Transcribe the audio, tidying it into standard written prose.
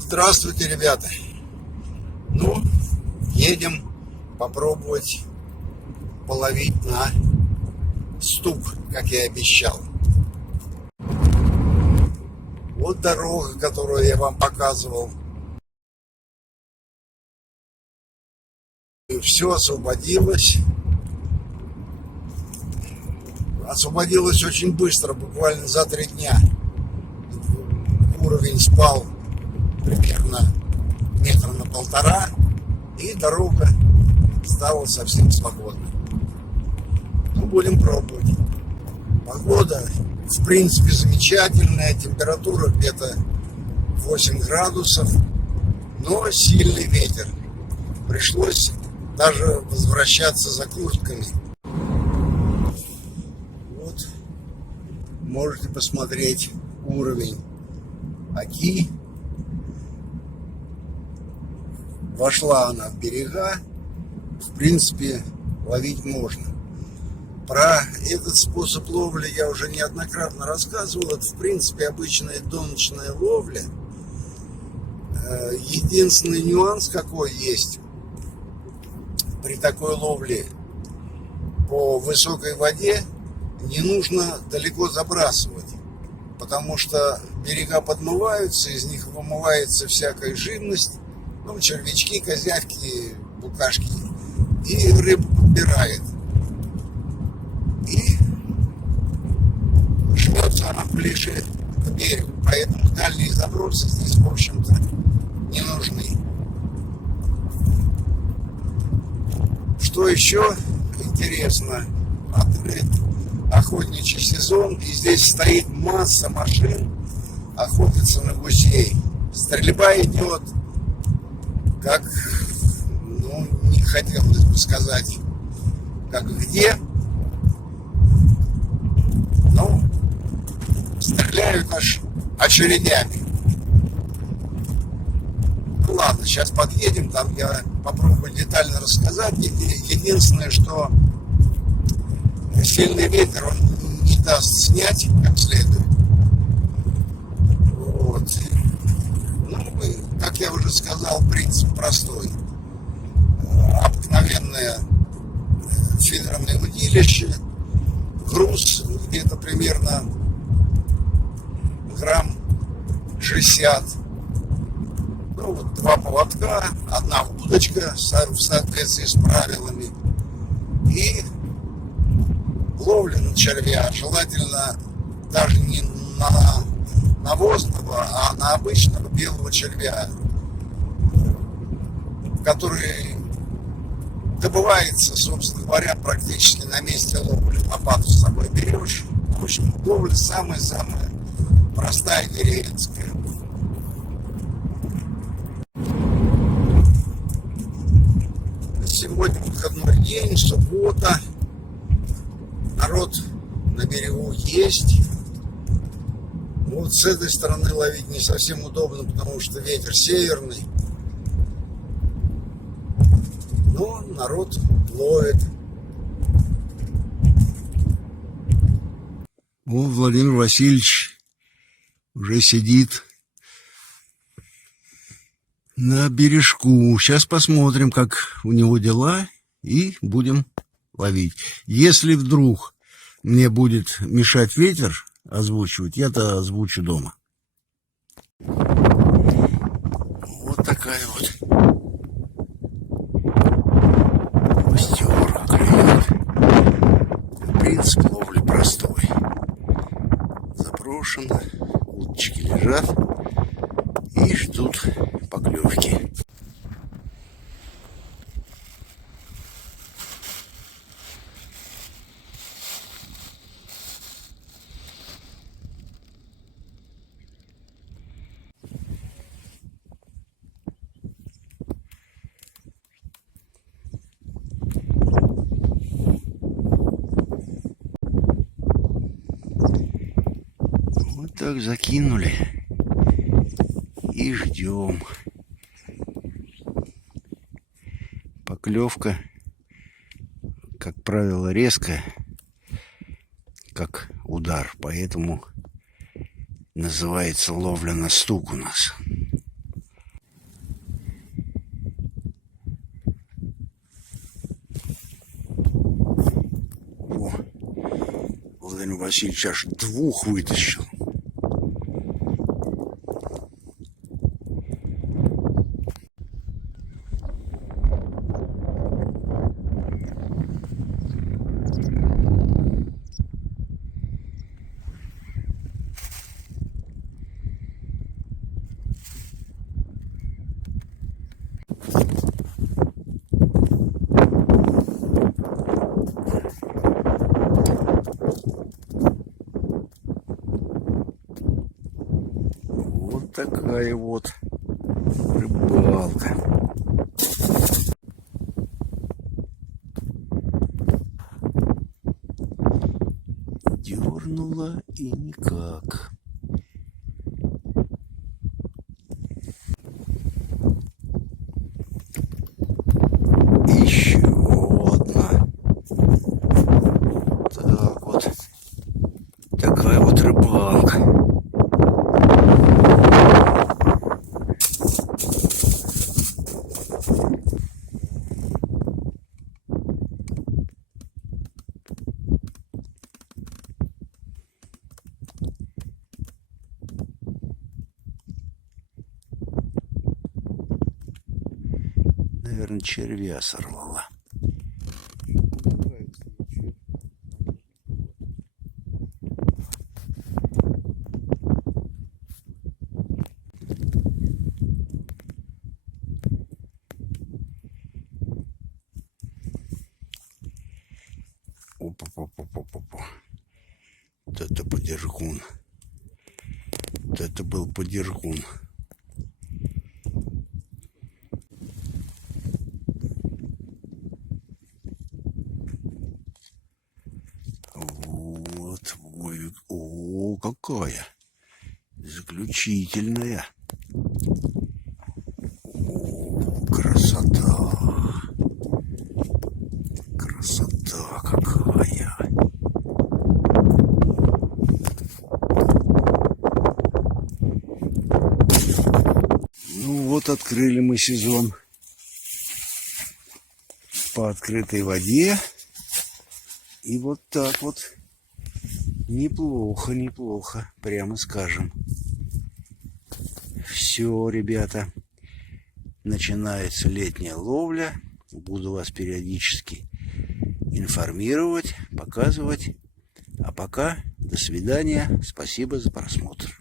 Здравствуйте, ребята. Ну, едем попробовать половить на стук, как я и обещал. Вот дорога, которую я вам показывал. И все освободилось. Освободилось очень быстро, буквально за 3 дня. Уровень спал примерно 1,5 метра, и дорога стала совсем свободной. Ну, будем пробовать. Погода, в принципе, замечательная, температура где-то 8 градусов, но сильный ветер. Пришлось даже возвращаться за куртками. Вот, можете посмотреть уровень Оки. Вошла она в берега, в принципе, ловить можно. Про этот способ ловли я уже неоднократно рассказывал. Это, в принципе, обычная доночная ловля. Единственный нюанс какой есть при такой ловле: по высокой воде не нужно далеко забрасывать, потому что берега подмываются, из них вымывается всякая живность, ну, червячки, козявки, букашки, и рыбу подбирает. И жмется она ближе к берегу, поэтому дальние забросы здесь, в общем-то, не нужны. Что еще интересно, открыт охотничий сезон, и здесь стоит масса машин, охотятся на гусей. Стрельба идет, как, ну, не хотелось бы сказать, как где, но стреляют аж очередями. Ну ладно, сейчас подъедем, там я попробую детально рассказать. Единственное, что сильный ветер, он не даст снять как следует. Вот. Ну, как я уже сказал, принцип простой. Обыкновенное фидерное удилище, груз где-то примерно грамм 60. Ну, вот 2 поводка, 1 удочка в соответствии с правилами. И ловля на червя желательно даже не на навозного, а на обычного белого червя, который добывается, собственно говоря, практически на месте ловли. Лопату с собой берешь. В общем, ловля самая-самая простая, деревенская. Сегодня выходной день, суббота. Народ на берегу есть. Вот с этой стороны ловить не совсем удобно, потому что ветер северный. Но народ ловит. О, Владимир Васильевич уже сидит на бережку. Сейчас посмотрим, как у него дела, и будем ловить. Если вдруг мне будет мешать ветер озвучивать, я-то озвучу дома. Вот такая вот густерка клюет. Принцип ловли простой. Заброшено, удочки лежат и ждут поклевки. Вот так закинули и ждем. Поклевка, как правило, резкая, как удар, поэтому называется ловля на стук у нас. Васильевич аж 2 вытащил. Вот такая вот рыбалка. Дернула и никак. Еще одна. Так вот. Такая вот рыбалка. Наверное, червя сорвала. Опа-па-па-па-па. Вот это подержгун. Вот это был подержгун. Вот, ой, о, какая заключительная. О, красота. Красота какая. Ну вот, открыли мы сезон по открытой воде. И вот так вот. Неплохо, неплохо, прямо скажем. Все, ребята. Начинается летняя ловля. Буду вас периодически информировать, показывать. А пока, до свидания. Спасибо за просмотр.